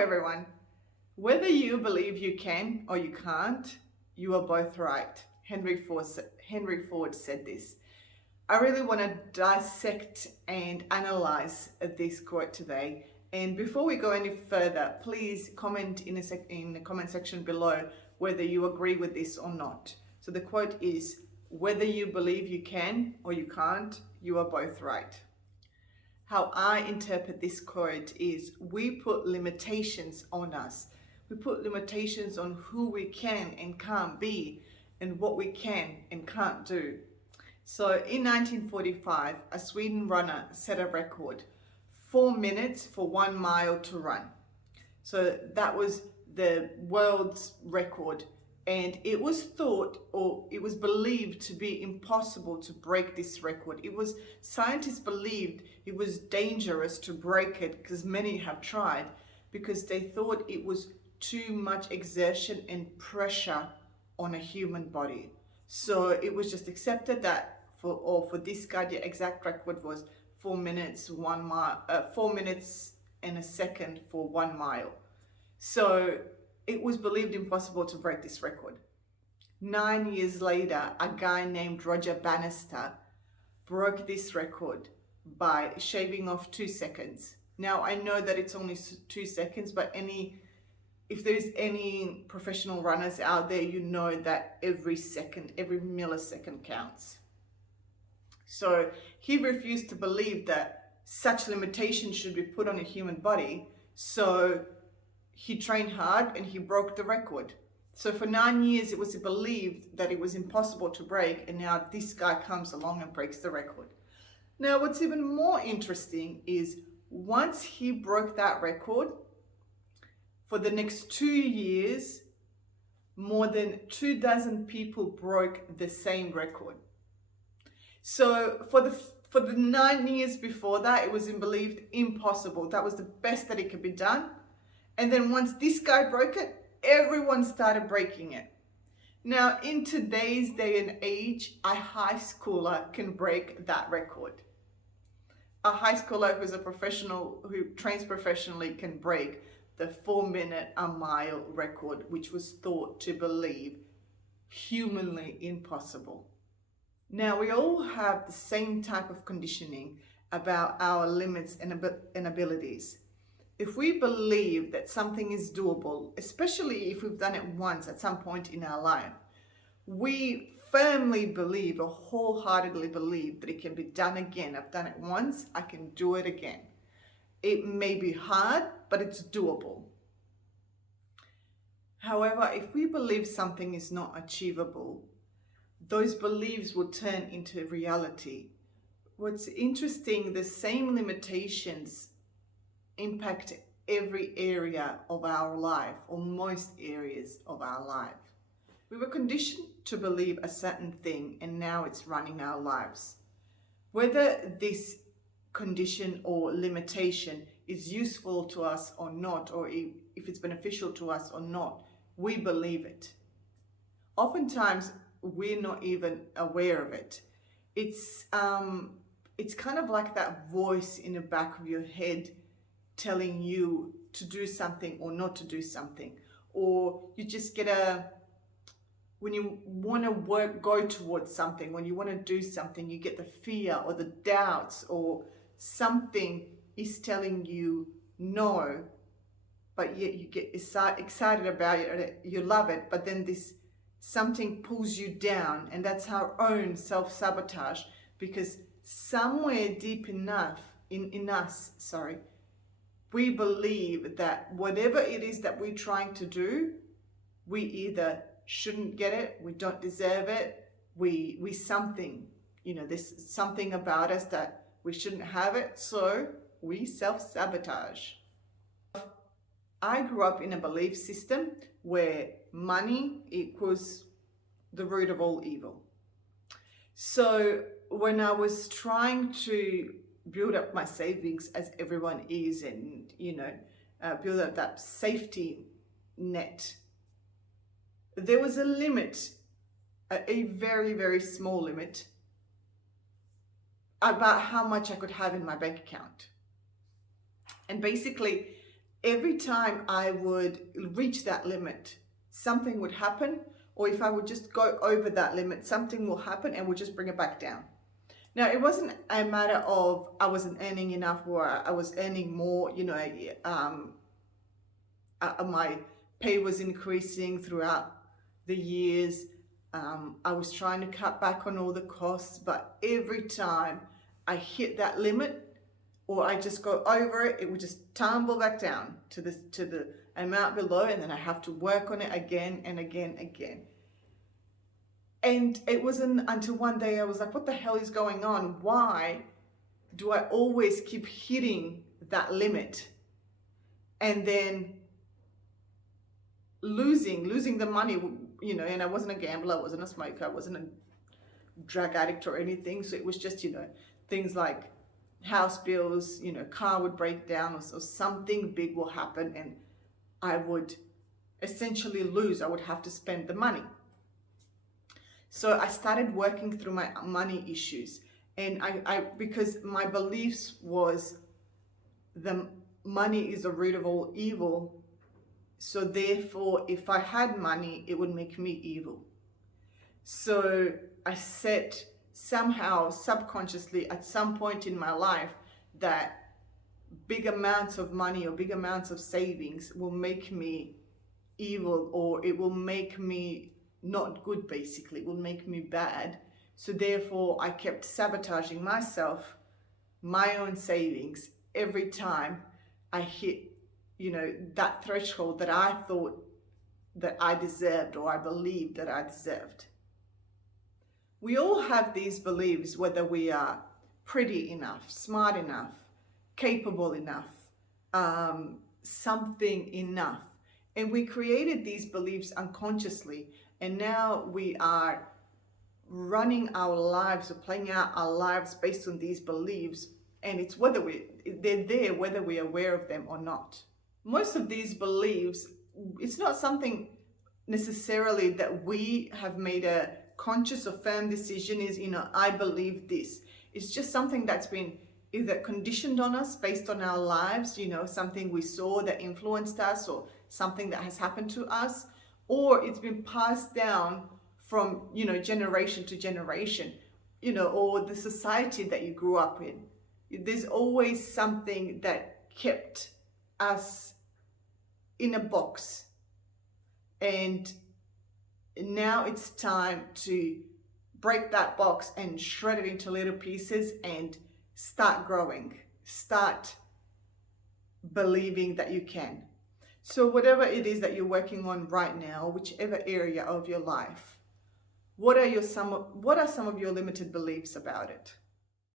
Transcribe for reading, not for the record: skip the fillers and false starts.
everyone. Whether you believe you can or you can't, you are both right. Henry Ford said this. I really want to dissect and analyze this quote today. And before we go any further, please comment in the comment section below whether you agree with this or not. So the quote is, whether you believe you can or you can't, you are both right. How I interpret this quote is, we put limitations on us. We put limitations on who we can and can't be and what we can and can't do. So in 1945, a Sweden runner set a record, 4 minutes for 1 mile to run. So that was the world's record. And it was thought, or it was believed to be impossible to break this record. Scientists believed it was dangerous to break it, because many have tried, because they thought it was too much exertion and pressure on a human body. So it was just accepted that for this guy, the exact record was 4 minutes, 1 mile, 4 minutes and a second for 1 mile. So it was believed impossible to break this record. 9 years later, a guy named Bannister broke this record by shaving off 2 seconds. Now, I know that it's only 2 seconds, but if there's any professional runners out there, you know that every second, every millisecond counts. So he refused to believe that such limitations should be put on a human body. So he trained hard and he broke the record. So for 9 years, it was believed that it was impossible to break. And now this guy comes along and breaks the record. Now, what's even more interesting is once he broke that record, for the next 2 years, more than 24 people broke the same record. So for the 9 years before that, it was believed impossible. That was the best that it could be done. And then once this guy broke it, everyone started breaking it. Now, in today's day and age, a high schooler can break that record. A high schooler who's a professional, who trains professionally, can break the 4 minute a mile record, which was thought to believe humanly impossible. Now, we all have the same type of conditioning about our limits and abilities. If we believe that something is doable, especially if we've done it once at some point in our life, we firmly believe or wholeheartedly believe that it can be done again. I've done it once, I can do it again. It may be hard, but it's doable. However, if we believe something is not achievable, those beliefs will turn into reality. What's interesting, the same limitations impact every area of our life, or most areas of our life. We were conditioned to believe a certain thing, and now it's running our lives. Whether this condition or limitation is useful to us or not, or if it's beneficial to us or not, we believe it. Oftentimes, we're not even aware of it. It's kind of like that voice in the back of your head telling you to do something or not to do something. Or you just when you want to go towards something, when you want to do something, you get the fear or the doubts, or something is telling you no, but yet you get excited about it, you love it, but then this something pulls you down, and that's our own self-sabotage, because somewhere deep enough in us, we believe that whatever it is that we're trying to do, we either shouldn't get it, we don't deserve it, we something, there's something about us that we shouldn't have it, so we self-sabotage. I grew up in a belief system where money equals the root of all evil. So when I was trying to build up my savings, as everyone is, and build up that safety net, there was a limit, a very, very small limit, about how much I could have in my bank account. And basically, every time I would reach that limit, something would happen, or if I would just go over that limit, something will happen and will just bring it back down. Now, it wasn't a matter of I wasn't earning enough or I was earning more, my pay was increasing throughout the years. I was trying to cut back on all the costs, but every time I hit that limit or I just go over it, it would just tumble back down to the amount below, and then I have to work on it again and again and again. And it wasn't until one day I was like, what the hell is going on? Why do I always keep hitting that limit and then losing the money, and I wasn't a gambler, I wasn't a smoker, I wasn't a drug addict or anything. So it was just, things like house bills, car would break down or something big will happen and I would essentially lose. I would have to spend the money. So I started working through my money issues, and I because my beliefs was the money is the root of all evil. So therefore, if I had money, it would make me evil. So I set somehow subconsciously at some point in my life that big amounts of money or big amounts of savings will make me evil, or it will make me not good, basically. It will make me bad. So therefore, I kept sabotaging myself, my own savings, every time I hit, that threshold that I thought that I deserved or I believed that I deserved. We all have these beliefs, whether we are pretty enough, smart enough, capable enough, something enough. And we created these beliefs unconsciously, and now we are running our lives or playing out our lives based on these beliefs, and it's they're there whether we're aware of them or not. Most of these beliefs, it's not something necessarily that we have made a conscious or firm decision is, I believe this. It's just something that's been either conditioned on us based on our lives, something we saw that influenced us or something that has happened to us, or it's been passed down from, generation to generation, or the society that you grew up in. There's always something that kept us in a box, and now it's time to break that box and shred it into little pieces and start growing, start believing that you can. So whatever it is that you're working on right now, whichever area of your life, what are some of your limited beliefs about it?